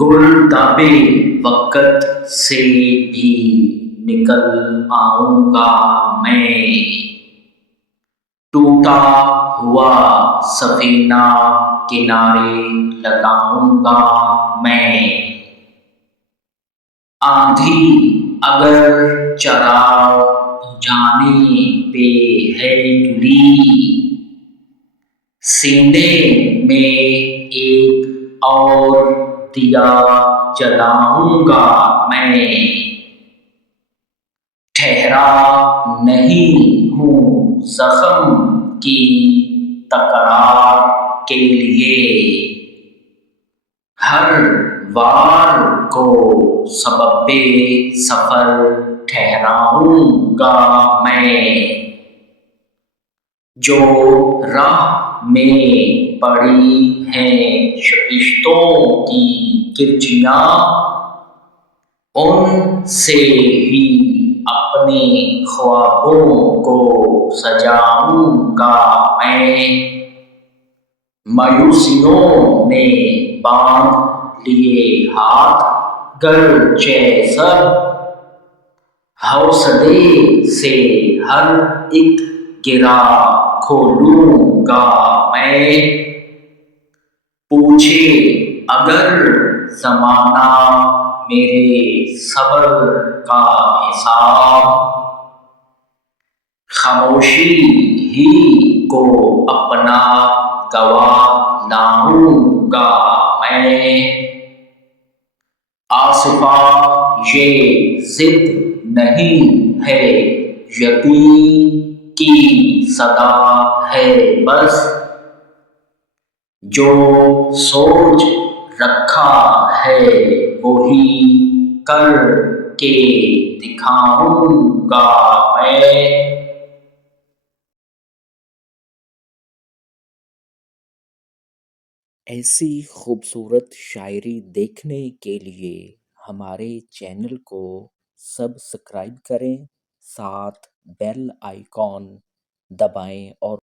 گل دبے وقت سے بھی نکل آؤں گا میں، ٹوٹا ہوا سفینہ کنارے لگاؤں گا میں، آندھی اگر چراغ بجھانے پہ ہے تلی، سینے میں ایک اور دیا جلاؤں گا میں، ٹھہرا نہیں ہوں زخم کی تکرار کے لیے، ہر وار کو سبب سفر ٹھہراؤں گا میں، جو راہ میں پڑی ہیں شکستوں کی کرچیاں، ان سے ہی اپنے خوابوں کو سجاؤں گا میں، مایوسیوں نے باندھ لیے ہاتھ گرچہ سب، حوصلے سے ہر ایک گرہ کھولوں گا میں، پوچھے اگر زمانہ میرے صبر کا حساب، خاموشی ہی کو اپنا گواہ لاؤں گا میں، آصفا یہ ضد نہیں ہے یقین کی صدا ہے بس، جو سوچ رکھا ہے وہی کر کے دکھاؤں گا میں۔ ایسی خوبصورت شاعری دیکھنے کے لیے ہمارے چینل کو سبسکرائب کریں، ساتھ بیل آئیکن دبائیں اور